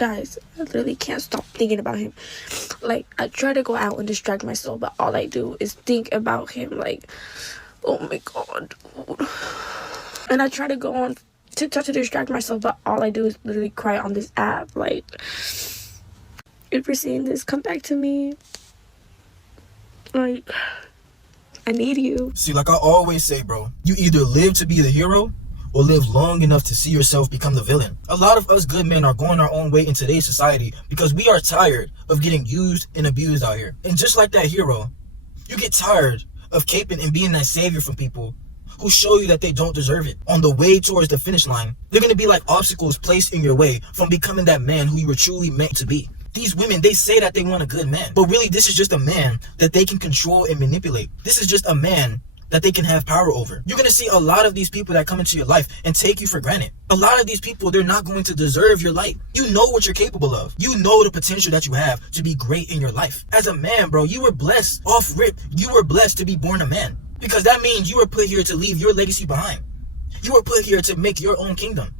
Guys, I literally can't stop thinking about him. Like, I try to go out and distract myself, but all I do is think about him. Like, oh my god, dude. And I try to go on TikTok to distract myself, but all I do is literally cry on this app. Like, if you're seeing this, come back to me. Like, I need you. See, like I always say, bro, you either live to be the hero or live long enough to see yourself become the villain. A lot of us good men are going our own way in today's society because we are tired of getting used and abused out here. And just like that hero, you get tired of caping and being that savior from people who show you that they don't deserve it. On the way towards the finish line, they're going to be like obstacles placed in your way from becoming that man who you were truly meant to be. These women, they say that they want a good man, but really this is just a man that they can control and manipulate. This is just a man that they can have power over. You're going to see a lot of these people that come into your life and take you for granted. A lot of these people, they're not going to deserve your light. You know what you're capable of. You know the potential that you have to be great in your life. As a man, bro, you were blessed off rip. You were blessed to be born a man because that means you were put here to leave your legacy behind. You were put here to make your own kingdom.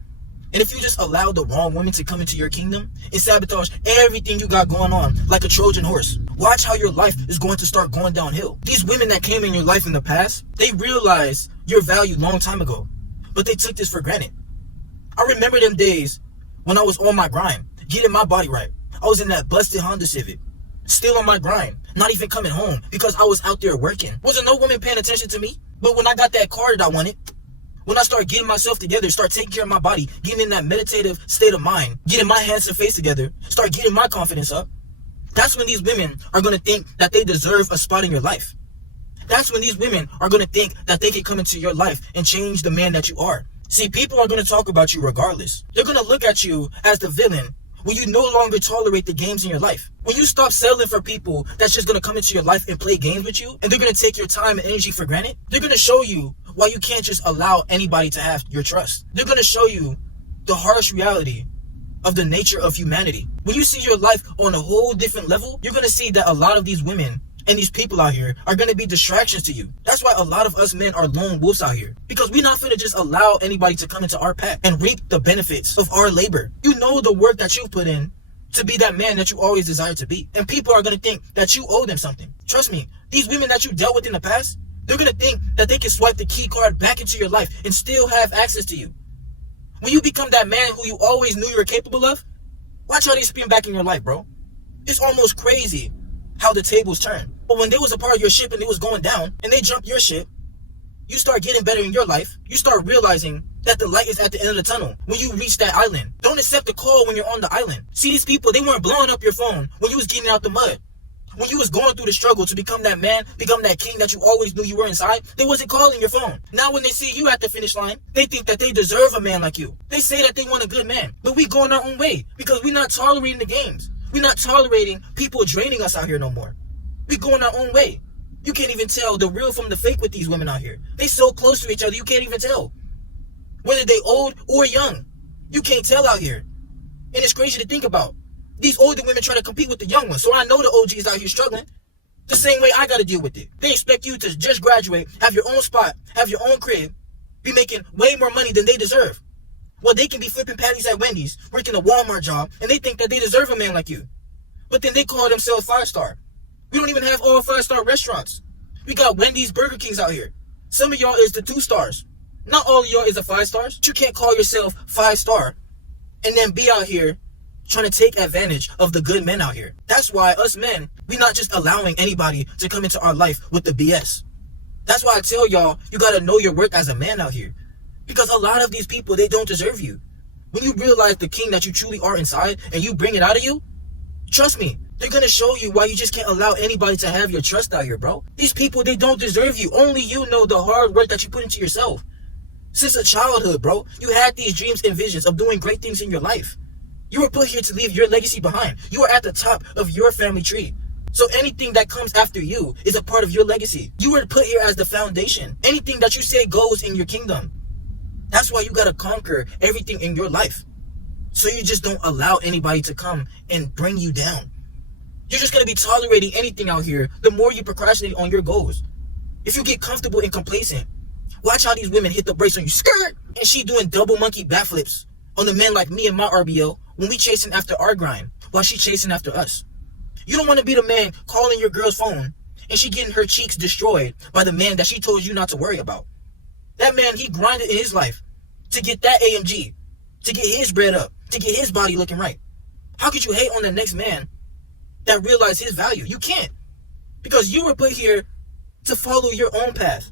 And if you just allow the wrong woman to come into your kingdom and sabotage everything you got going on like a Trojan horse, watch how your life is going to start going downhill. These women that came in your life in the past, they realized your value long time ago, but they took this for granted. I remember them days when I was on my grind, getting my body right. I was in that busted Honda Civic, still on my grind, not even coming home because I was out there working. Wasn't no woman paying attention to me, but when I got that car that I wanted, when I start getting myself together, start taking care of my body, getting in that meditative state of mind, getting my hands and face together, start getting my confidence up, that's when these women are going to think that they deserve a spot in your life. That's when these women are going to think that they can come into your life and change the man that you are. See, people are going to talk about you regardless. They're going to look at you as the villain when you no longer tolerate the games in your life. When you stop settling for people that's just going to come into your life and play games with you, and they're going to take your time and energy for granted, they're going to show you why you can't just allow anybody to have your trust. They're going to show you the harsh reality of the nature of humanity. When you see your life on a whole different level, you're going to see that a lot of these women and these people out here are going to be distractions to you. That's why a lot of us men are lone wolves out here, because we're not finna just allow anybody to come into our path and reap the benefits of our labor. You know the work that you've put in to be that man that you always desired to be, and people are going to think that you owe them something. Trust me, these women that you dealt with in the past, they're going to think that they can swipe the key card back into your life and still have access to you. When you become that man who you always knew you were capable of, watch how they spin back in your life, bro. It's almost crazy how the tables turn. But when they was a part of your ship and it was going down and they jumped your ship, you start getting better in your life. You start realizing that the light is at the end of the tunnel when you reach that island. Don't accept the call when you're on the island. See, these people, they weren't blowing up your phone when you was getting out the mud. When you was going through the struggle to become that man, become that king that you always knew you were inside, they wasn't calling your phone. Now when they see you at the finish line, they think that they deserve a man like you. They say that they want a good man, but we going our own way because we're not tolerating the games. We're not tolerating people draining us out here no more. We going our own way. You can't even tell the real from the fake with these women out here. They so close to each other, you can't even tell. Whether they old or young, you can't tell out here. And it's crazy to think about. These older women try to compete with the young ones. So I know the OGs out here struggling the same way I got to deal with it. They expect you to just graduate, have your own spot, have your own crib, be making way more money than they deserve. Well, they can be flipping patties at Wendy's, working a Walmart job, and they think that they deserve a man like you. But then they call themselves 5-star. We don't even have all 5-star restaurants. We got Wendy's, Burger Kings out here. Some of y'all is the 2 stars. Not all of y'all is the 5 stars. You can't call yourself 5-star and then be out here trying to take advantage of the good men out here. That's why us men, we not just allowing anybody to come into our life with the BS. That's why I tell y'all, you got to know your worth as a man out here. Because a lot of these people, they don't deserve you. When you realize the king that you truly are inside and you bring it out of you, trust me, they're going to show you why you just can't allow anybody to have your trust out here, bro. These people, they don't deserve you. Only you know the hard work that you put into yourself. Since a childhood, bro, you had these dreams and visions of doing great things in your life. You were put here to leave your legacy behind. You are at the top of your family tree. So anything that comes after you is a part of your legacy. You were put here as the foundation. Anything that you say goes in your kingdom. That's why you got to conquer everything in your life. So you just don't allow anybody to come and bring you down. You're just going to be tolerating anything out here the more you procrastinate on your goals. If you get comfortable and complacent, watch how these women hit the brakes on you, skirt, and she doing double monkey backflips on the men like me and my RBL when we chasing after our grind while she chasing after us. You don't want to be the man calling your girl's phone and she getting her cheeks destroyed by the man that she told you not to worry about. That man, he grinded in his life to get that AMG, to get his bread up, to get his body looking right. How could you hate on the next man that realized his value? You can't. Because you were put here to follow your own path.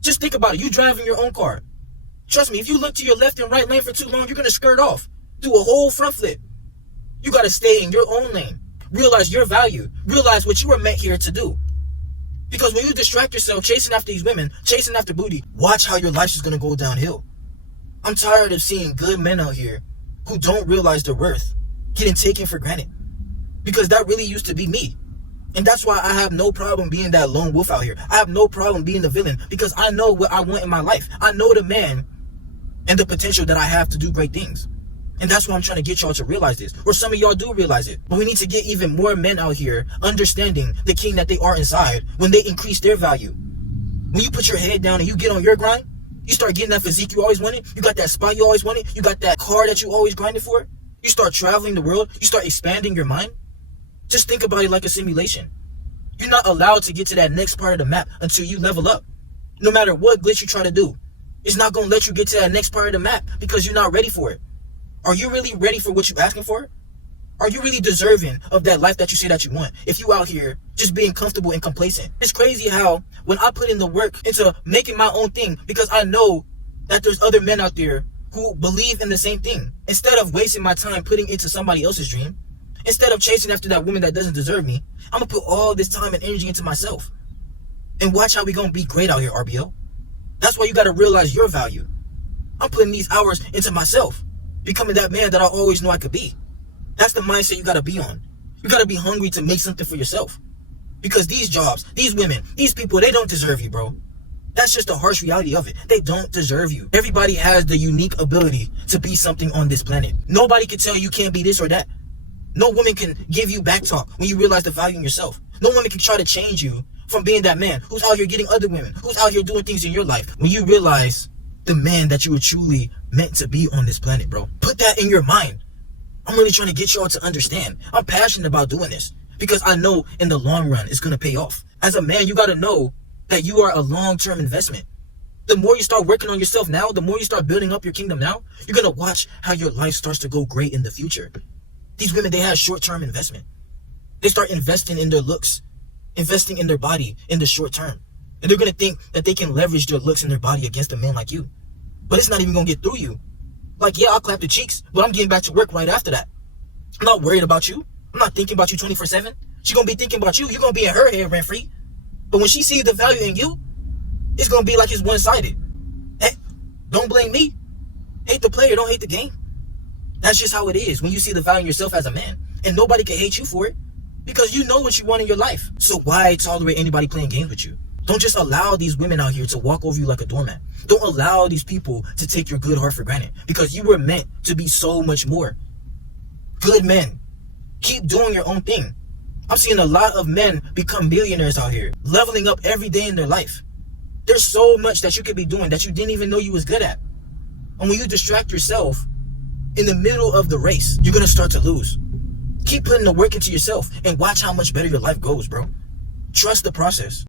Just think about it. You driving your own car. Trust me, if you look to your left and right lane for too long, you're going to skirt off. Do a whole front flip. You got to stay in your own lane. Realize your value. Realize what you were meant here to do. Because when you distract yourself chasing after these women, chasing after booty, watch how your life is going to go downhill. I'm tired of seeing good men out here who don't realize their worth getting taken for granted. Because that really used to be me. And that's why I have no problem being that lone wolf out here. I have no problem being the villain because I know what I want in my life. I know the man and the potential that I have to do great things. And that's why I'm trying to get y'all to realize this. Or some of y'all do realize it. But we need to get even more men out here understanding the king that they are inside when they increase their value. When you put your head down and you get on your grind, you start getting that physique you always wanted. You got that spot you always wanted. You got that car that you always grinded for. You start traveling the world. You start expanding your mind. Just think about it like a simulation. You're not allowed to get to that next part of the map until you level up. No matter what glitch you try to do, it's not going to let you get to that next part of the map because you're not ready for it. Are you really ready for what you're asking for? Are you really deserving of that life that you say that you want? If you out here just being comfortable and complacent. It's crazy how when I put in the work into making my own thing, because I know that there's other men out there who believe in the same thing. Instead of wasting my time putting into somebody else's dream, instead of chasing after that woman that doesn't deserve me, I'm going to put all this time and energy into myself. And watch how we going to be great out here, RBO. That's why you got to realize your value. I'm putting these hours into myself, becoming that man that I always knew I could be. That's the mindset you got to be on. You got to be hungry to make something for yourself. Because these jobs, these women, these people, they don't deserve you, bro. That's just the harsh reality of it. They don't deserve you. Everybody has the unique ability to be something on this planet. Nobody can tell you can't be this or that. No woman can give you back talk when you realize the value in yourself. No woman can try to change you from being that man who's out here getting other women, who's out here doing things in your life. When you realize the man that you were truly meant to be on this planet, bro. Put that in your mind. I'm really trying to get y'all to understand. I'm passionate about doing this because I know in the long run it's going to pay off. As a man, you got to know that you are a long-term investment. The more you start working on yourself now, the more you start building up your kingdom now, you're going to watch how your life starts to go great in the future. These women, they have short-term investment. They start investing in their looks, investing in their body in the short term. And they're going to think that they can leverage their looks and their body against a man like you. But it's not even going to get through you. Like, yeah, I'll clap the cheeks, but I'm getting back to work right after that. I'm not worried about you. I'm not thinking about you 24/7. She's going to be thinking about you. You're going to be in her head rent-free. But when she sees the value in you, it's going to be like it's one-sided. Hey, don't blame me. Hate the player, don't hate the game. That's just how it is when you see the value in yourself as a man. And nobody can hate you for it because you know what you want in your life. So why tolerate anybody playing games with you? Don't just allow these women out here to walk over you like a doormat. Don't allow these people to take your good heart for granted because you were meant to be so much more. Good men, keep doing your own thing. I'm seeing a lot of men become millionaires out here, leveling up every day in their life. There's so much that you could be doing that you didn't even know you was good at. And when you distract yourself in the middle of the race, you're going to start to lose. Keep putting the work into yourself and watch how much better your life goes, bro. Trust the process.